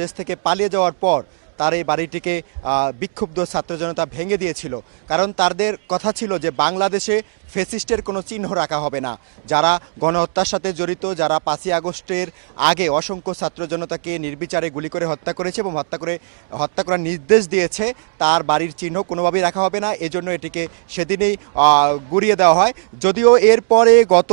দেশ থেকে পালিয়ে যাওয়ার পর তার এই বাড়িটিকে বিক্ষুব্ধ ছাত্র জনতা ভেঙে দিয়েছিল। কারণ তাদের কথা ছিল যে বাংলাদেশে ফ্যাসিস্টের কোনো চিহ্ন রাখা হবে না। যারা গণহত্যার সাথে জড়িত, যারা ৫ই আগস্টের আগে অসংখ্য ছাত্র জনতাকে নির্বিচারে গুলি করে হত্যা করেছে এবং হত্যা করার নির্দেশ দিয়েছে, তার বাড়ির চিহ্ন কোনোভাবেই রাখা হবে না। এজন্য এটিকে সেদিনেই গুড়িয়ে দেওয়া হয়। যদিও এরপরে গত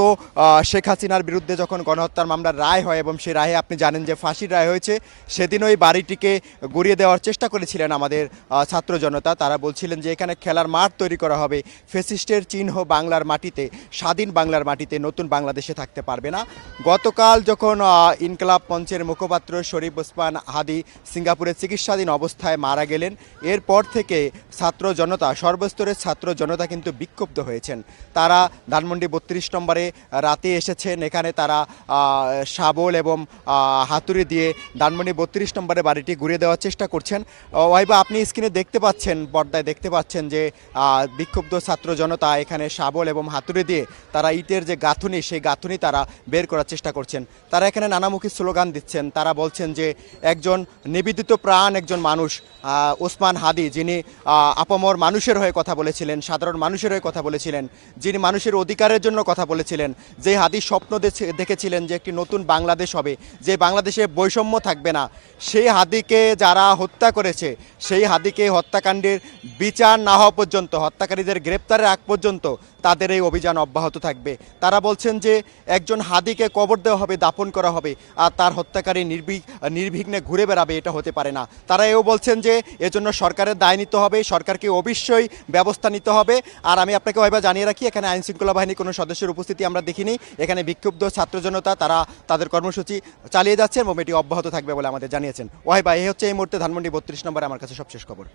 শেখ হাসিনার বিরুদ্ধে যখন গণহত্যার মামলার রায় হয় এবং সেই রায়ে আপনি জানেন যে ফাঁসির রায় হয়েছে, সেদিন ওই বাড়িটিকে গুড়িয়ে দেওয়ার চেষ্টা করেছিলেন আমাদের ছাত্র জনতা। তারা বলছিলেন যে এখানে খেলার মাঠ তৈরি করা হবে, ফ্যাসিস্টের চিহ্ন বাংলার মাটিতে, স্বাধীন বাংলার মাটিতে নতুন বাংলাদেশে থাকতে পারবে না। গতকাল যখন ইনকলাব মঞ্চের মুখপাত্র শরীফ ওসমান হাদি সিঙ্গাপুরে চিকিৎসাধীন অবস্থায় মারা গেলেন, এরপর থেকে ছাত্র জনতা, সর্বস্তরের ছাত্র জনতা কিন্তু বিক্ষুব্ধ হয়েছেন। তারা ধানমন্ডি ৩২ নম্বরে রাতে এসেছেন। এখানে তারা শাবল এবং হাতুড়ি দিয়ে ধানমন্ডি ৩২ নম্বরে বাড়িটি ঘুরিয়ে দেওয়ার চেষ্টা করছেন। ওয়াইবা, আপনি স্ক্রিনে দেখতে পাচ্ছেন, পর্দায় দেখতে পাচ্ছেন যে বিক্ষুব্ধ ছাত্র জনতা এখানে শাবল এবং হাতুড়ি দিয়ে তারা ইটের যে গাঁথুনি, সেই গাঁথুনি তারা বের করার চেষ্টা করছেন। তারা এখানে নানামুখী স্লোগান দিচ্ছেন। তারা বলছেন যে একজন নিবেদিত প্রাণ একজন মানুষ ওসমান হাদি, যিনি আপামর মানুষের হয়ে কথা বলেছিলেন, সাধারণ মানুষের হয়ে কথা বলেছিলেন, যিনি মানুষের অধিকারের জন্য কথা বলেছিলেন, যে হাদি স্বপ্ন দেখেছিলেন যে একটি নতুন বাংলাদেশ হবে, যে বাংলাদেশে বৈষম্য থাকবে না, সেই হাদিকে যারা হত্যা করেছে, সেই হাদিকে হত্যাকাণ্ডের বিচার না হওয়া পর্যন্ত, হত্যাকারীদের গ্রেপ্তারের আগ পর্যন্ত তাদের এই অভিযান অব্যাহত থাকবে। তারা বলছেন যে একজন হাদিকে কবর দেওয়া হবে, দাফন করা হবে, আর তার হত্যাকারী নির্বিঘ্নে ঘুরে বেড়াবে, এটা হতে পারে না। তারা এও বলছেন যে এজন্য সরকারের দায় নিতে হবে, সরকারকে অবশ্যই ব্যবস্থা নিতে হবে। আর আমি আপনাকে হয়তো জানিয়ে রাখি, এখানে আইন শৃঙ্খলা বাহিনীর কোনো সদস্যের উপস্থিতি আমরা দেখিনি। এখানে বিক্ষুব্ধ ছাত্র জনতা তারা তাদের কর্মসূচি চালিয়ে যাচ্ছেন এবং এটি অব্যাহত থাকবে বলে আমাদের জানিয়েছেন। ওয়াহিবা, এই হচ্ছে এই মুহূর্তে ধানমন্ডি ৩২ নম্বরে আমার কাছে সবশেষ খবর।